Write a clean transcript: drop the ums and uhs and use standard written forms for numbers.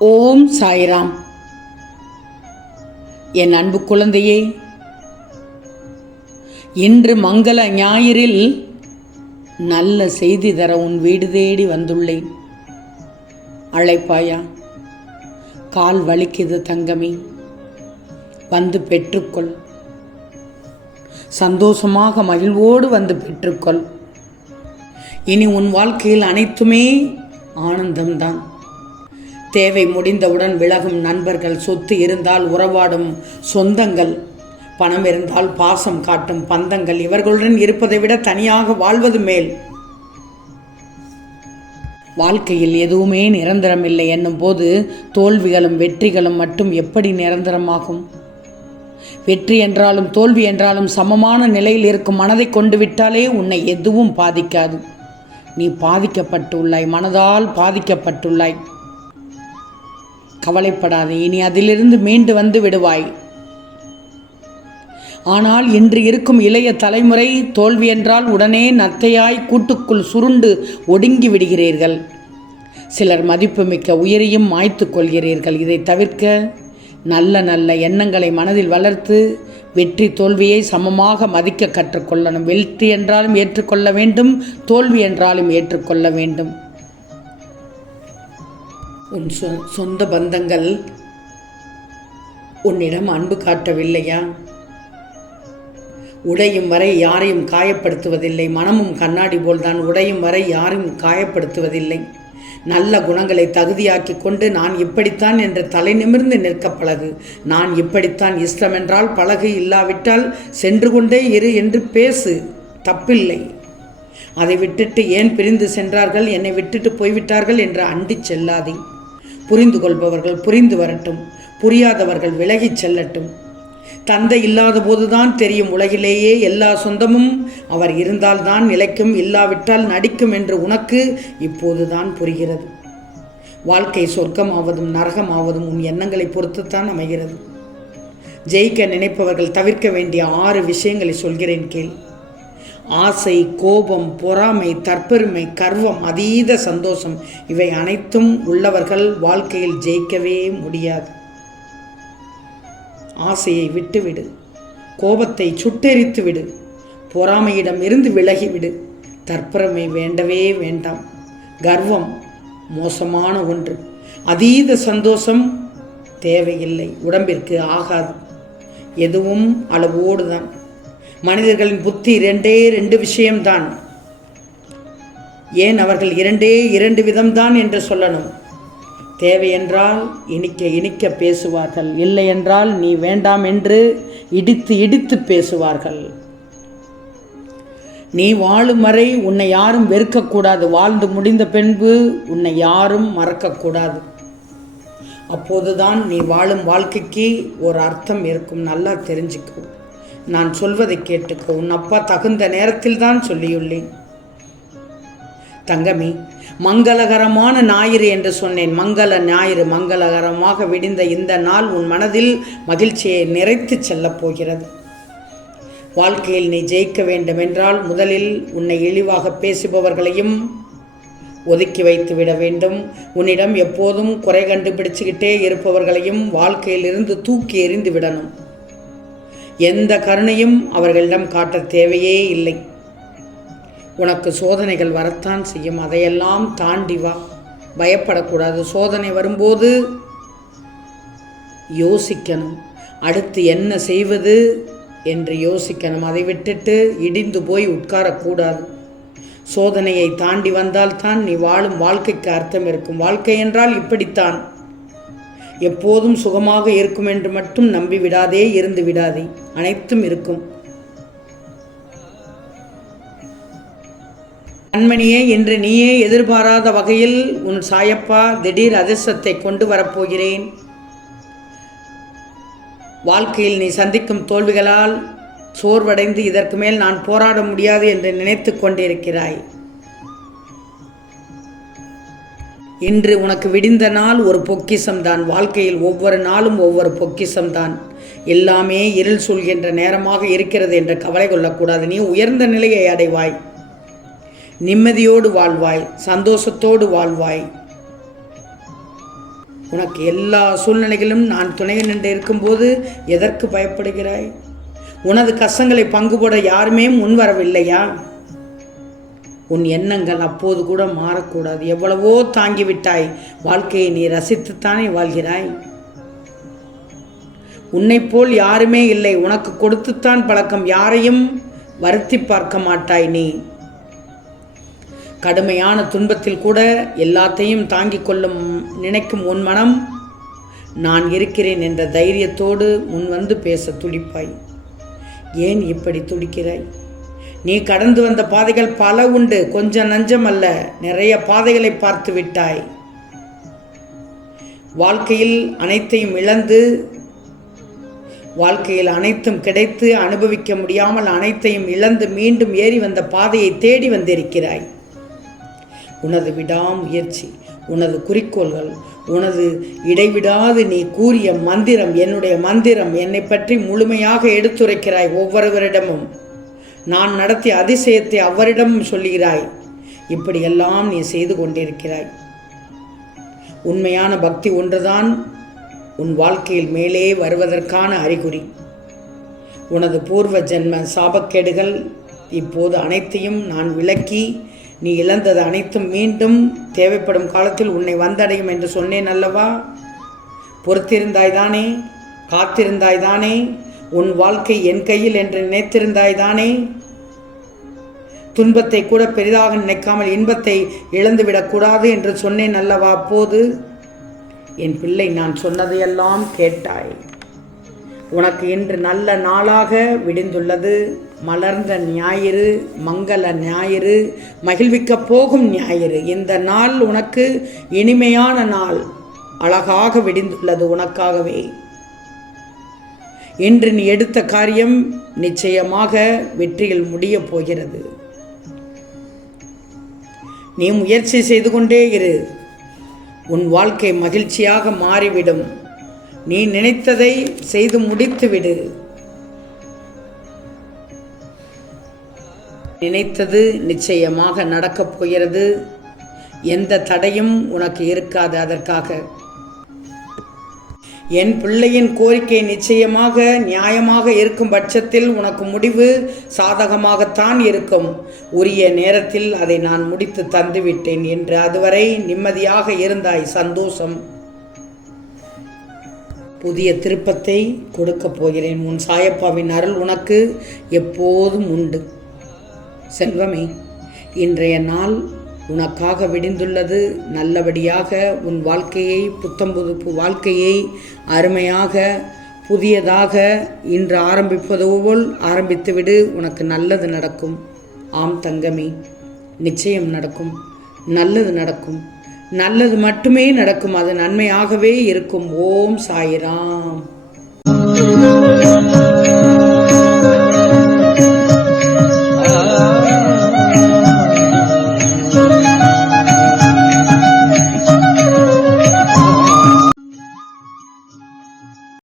ஓம் சாய்ராம். என் அன்பு குழந்தையே, இன்று மங்கள ஞாயிறில் நல்ல செய்தி தர உன் வீடு தேடி வந்துள்ளேன். அழைப்பாயா? கால் வலிக்குது தங்கமே, வந்து பெற்றுக்கொள். சந்தோஷமாக மகிழ்வோடு வந்து பெற்றுக்கொள். இனி உன் வாழ்க்கையில் அனைத்துமே ஆனந்தம்தான். தேவை முடிந்தவுடன் விலகும் நண்பர்கள், சொத்து இருந்தால் உறவாடும் சொந்தங்கள், பணம் இருந்தால் பாசம் காட்டும் பந்தங்கள், இவர்களுடன் இருப்பதை விட தனியாக வாழ்வது மேல். வாழ்க்கையில் எதுவுமே நிரந்தரமில்லை என்னும் போது தோல்விகளும் வெற்றிகளும் மட்டும் எப்படி நிரந்தரமாகும்? வெற்றி என்றாலும் தோல்வி என்றாலும் சமமான நிலையில் இருக்கும் மனதை கொண்டு விட்டாலே உன்னை எதுவும் பாதிக்காது. நீ பாதிக்கப்பட்டுள்ளாய், மனதால் பாதிக்கப்பட்டுள்ளாய். கவலைப்படாதே, இனி அதிலிருந்து மீண்டு வந்து விடுவாய். ஆனால் இன்று இருக்கும் இளைய தலைமுறை தோல்வி என்றால் உடனே நத்தையாய் கூட்டுக்குள் சுருண்டு ஒடுங்கி விடுகிறீர்கள். சிலர் மதிப்புமிக்க உயிரையும் மாய்த்து கொள்கிறீர்கள். இதை தவிர்க்க நல்ல நல்ல எண்ணங்களை மனதில் வளர்த்து வெற்றி தோல்வியை சமமாக மதிக்க கற்றுக்கொள்ளணும். வெற்றி என்றாலும் ஏற்றுக்கொள்ள வேண்டும், தோல்வி என்றாலும் ஏற்றுக்கொள்ள வேண்டும். உன் சொந்த பந்தங்கள் உன்னிடம் அன்பு காட்டவில்லையா? உடையும் வரை யாரையும் காயப்படுத்துவதில்லை. மனமும் கண்ணாடி போல்தான், உடையும் வரை யாரையும் காயப்படுத்துவதில்லை. நல்ல குணங்களை தகுதியாக்கி கொண்டு நான் இப்படித்தான் என்று தலை நிமிர்ந்து நிற்க பழகு. நான் இப்படித்தான், இஷ்டமென்றால் பழகு, இல்லாவிட்டால் சென்று கொண்டே இரு என்று பேசு, தப்பில்லை. அதை விட்டுட்டு ஏன் பிரிந்து சென்றார்கள், என்னை விட்டுட்டு போய்விட்டார்கள் என்று அண்டி செல்லாதே. புரிந்து கொள்பவர்கள் புரிந்து வரட்டும், புரியாதவர்கள் விலகிச் செல்லட்டும். தந்தை இல்லாத போதுதான் தெரியும் உலகிலேயே எல்லா சொந்தமும் அவர் இருந்தால்தான் நிலைக்கும், இல்லாவிட்டால் நடிக்கும் என்று உனக்கு இப்போதுதான் புரிகிறது. வாழ்க்கை சொர்க்கமாவதும் நரகமாவதும் உன் எண்ணங்களை பொறுத்துத்தான் அமைகிறது. ஜெயிக்க நினைப்பவர்கள் தவிர்க்க வேண்டிய 6 விஷயங்களை சொல்கிறேன் கேள். ஆசை, கோபம், பொறாமை, தற்பெருமை, கர்வம், அதீத சந்தோஷம், இவை அனைத்தும் உள்ளவர்கள் வாழ்க்கையில் ஜெயிக்கவே முடியாது. ஆசையை விட்டுவிடு, கோபத்தை சுட்டெரித்து விடு, பொறாமையிடம் இருந்து விலகிவிடு, தற்பெருமை வேண்டவே வேண்டாம். கர்வம் மோசமான ஒன்று. அதீத சந்தோஷம் தேவையில்லை, உடம்பிற்கு ஆகாது. எதுவும் அளவோடு தான். மனிதர்களின் புத்தி 2 விஷயம்தான். ஏன் அவர்கள் 2 விதம்தான் என்று சொல்லணும்? தேவை என்றால் இனிக்க இனிக்க பேசுவார்கள், இல்லை என்றால் நீ வேண்டாம் என்று இடித்து இடித்து பேசுவார்கள். நீ வாழும் வரை உன்னை யாரும் வெறுக்கக்கூடாது. வாழ்ந்து முடிந்த பின்பு உன்னை யாரும் மறக்கக்கூடாது. அப்போதுதான் நீ வாழும் வாழ்க்கைக்கு ஒரு அர்த்தம் இருக்கும். நல்லா தெரிஞ்சுக்கோ. நான் சொல்வதை கேட்டுக்கோ. உன் அப்பா தகுந்த நேரத்தில் தான் சொல்லியுள்ளேன். தங்கமே, மங்களகரமான ஞாயிறு என்று சொன்னேன். மங்கள ஞாயிறு. மங்களகரமாக விடிந்த இந்த நாள் உன் மனதில் மகிழ்ச்சியை நிறைத்து செல்லப் போகிறது. வாழ்க்கையில் நீ ஜெயிக்க வேண்டுமென்றால் முதலில் உன்னை இழிவாக பேசுபவர்களையும் ஒதுக்கி வைத்து விட வேண்டும். உன்னிடம் எப்போதும் குறை கண்டுபிடிச்சுக்கிட்டே இருப்பவர்களையும் வாழ்க்கையில் இருந்து தூக்கி எறிந்து விடணும். எந்த கருணையும் அவர்களிடம் காட்ட தேவையே இல்லை. உனக்கு சோதனைகள் வரத்தான் செய்யும், அதையெல்லாம் தாண்டி வா. பயப்படக்கூடாது. சோதனை வரும்போது யோசிக்கணும், அடுத்து என்ன செய்வது என்று யோசிக்கணும். அதை விட்டுட்டு இடிந்து போய் உட்காரக்கூடாது. சோதனையை தாண்டி வந்தால்தான் நீ வாழும் வாழ்க்கைக்கு அர்த்தம் இருக்கும். வாழ்க்கை என்றால் இப்படித்தான், எப்போதும் சுகமாக இருக்கும் என்று மட்டும் நம்பி விடாதே, இருந்து விடாதே. அனைத்தும் இருக்கும். கண்மணியே, இன்று நீயே எதிர்பாராத வகையில் உன் சாயப்பா திடீர் அதிர்ஷ்டத்தை கொண்டு வரப்போகிறேன். வாழ்க்கையில் நீ சந்திக்கும் தோல்விகளால் சோர்வடைந்து இதற்கு மேல் நான் போராட முடியாது என்று நினைத்து கொண்டிருக்கிறாய். இன்று உனக்கு விடிந்த நாள் ஒரு பொக்கிஷம்தான். வாழ்க்கையில் ஒவ்வொரு நாளும் ஒவ்வொரு பொக்கிஷம்தான். எல்லாமே இருள் சூழ்கின்ற நேரமாக இருக்கிறது என்று கவலை கொள்ளக்கூடாது. நீ உயர்ந்த நிலையை அடைவாய். நிம்மதியோடு வாழ்வாய், சந்தோஷத்தோடு வாழ்வாய். உனக்கு எல்லா சூழ்நிலைகளிலும் நான் துணை நின்று இருக்கும்போது எதற்கு பயப்படுகிறாய்? உனது கஷ்டங்களை பங்கு போட யாருமே முன் வரவில்லையா? உன் எண்ணங்கள் அப்போது கூட மாறக்கூடாது. எவ்வளவோ தாங்கிவிட்டாய். வாழ்க்கையை நீ ரசித்துத்தானே வாழ்கிறாய். உன்னைப்போல் யாருமே இல்லை. உனக்கு கொடுத்துத்தான் பழக்கம். யாரையும் வருத்தி பார்க்க மாட்டாய். நீ கடுமையான துன்பத்தில் கூட எல்லாத்தையும் தாங்கிக் கொள்ளும் நினைக்கும் உன் மனம் நான் இருக்கிறேன் என்ற தைரியத்தோடு முன் வந்து பேச துடிப்பாய். ஏன் இப்படி துடிக்கிறாய்? நீ கடந்து வந்த பாதைகள் பல உண்டு. கொஞ்சம் நஞ்சம் அல்ல, நிறைய பாதைகளை பார்த்து விட்டாய். வாழ்க்கையில் அனைத்தையும் இழந்து, வாழ்க்கையில் அனைத்தும் கிடைத்து அனுபவிக்க முடியாமல் அனைத்தையும் இழந்து மீண்டும் ஏறி வந்த பாதையை தேடி வந்திருக்கிறாய். உனது விடாமுயற்சி, உனது குறிக்கோள்கள், உனது இடைவிடாது நீ கூறிய மந்திரம், என்னுடைய மந்திரம், என்னை பற்றி முழுமையாக எடுத்துரைக்கிறாய். ஒவ்வொருவரிடமும் நான் நடத்திய அதிசயத்தை அவரிடமும் சொல்லுகிறாய். இப்படியெல்லாம் நீ செய்து கொண்டிருக்கிறாய். உண்மையான பக்தி ஒன்றுதான் உன் வாழ்க்கையில் மேலே வருவதற்கான அறிகுறி. உனது பூர்வ ஜென்ம சாபக்கேடுகள் இப்போது அனைத்தையும் நான் விளக்கி, நீ இழந்தது அனைத்தும் மீண்டும் தேவைப்படும் காலத்தில் உன்னை வந்தடையும் என்று சொன்னேன் அல்லவா? பொறுத்திருந்தாய்தானே? காத்திருந்தாய்தானே? உன் வாழ்க்கை என் கையில் என்று நினைத்திருந்தாய்தானே? துன்பத்தை கூட பெரிதாக நினைக்காமல் இன்பத்தை இழந்துவிடக்கூடாது என்று சொன்னேன் அல்லவா? அப்போது என் பிள்ளை, நான் சொன்னதையெல்லாம் கேட்டாய். உனக்கு இன்று நல்ல நாளாக விடிந்துள்ளது. மலர்ந்த ஞாயிறு, மங்கள ஞாயிறு, மகிழ்விக்கப் போகும் ஞாயிறு. இந்த நாள் உனக்கு இனிமையான நாள். அழகாக விடிந்துள்ளது உனக்காகவே. இன்று நீ எடுத்த காரியம் நிச்சயமாக வெற்றியில் முடியப் போகிறது. நீ முயற்சி செய்து கொண்டே இரு. உன் வாழ்க்கை மகிழ்ச்சியாக மாறிவிடும். நீ நினைத்ததை செய்து முடித்துவிடு. நினைத்தது நிச்சயமாக நடக்கப் போகிறது. எந்த தடையும் உனக்கு இருக்காது. அதற்காக என் பிள்ளையின் கோரிக்கை நிச்சயமாக நியாயமாக இருக்கும் பட்சத்தில் உனக்கு முடிவு சாதகமாகத்தான் இருக்கும். உரிய நேரத்தில் அதை நான் முடித்து தந்துவிட்டேன் என்று அதுவரை நிம்மதியாக இருந்தாய். சந்தோஷம். புதிய திருப்பத்தை கொடுக்கப் போகிறேன். உன் சாயப்பாவின் அருள் உனக்கு எப்போதும் உண்டு. செல்வமே, இன்றைய நாள் உனக்காக விடிந்துள்ளது. நல்லபடியாக உன் வாழ்க்கையை, புத்தம்புது வாழ்க்கையை அருமையாக புதியதாக இன்று ஆரம்பிப்பது போல் ஆரம்பித்துவிடு. உனக்கு நல்லது நடக்கும். ஆம் தங்கமே, நிச்சயம் நடக்கும். நல்லது நடக்கும். நல்லது மட்டுமே நடக்கும். அது நன்மையாகவே இருக்கும். ஓம் சாய்ராம்.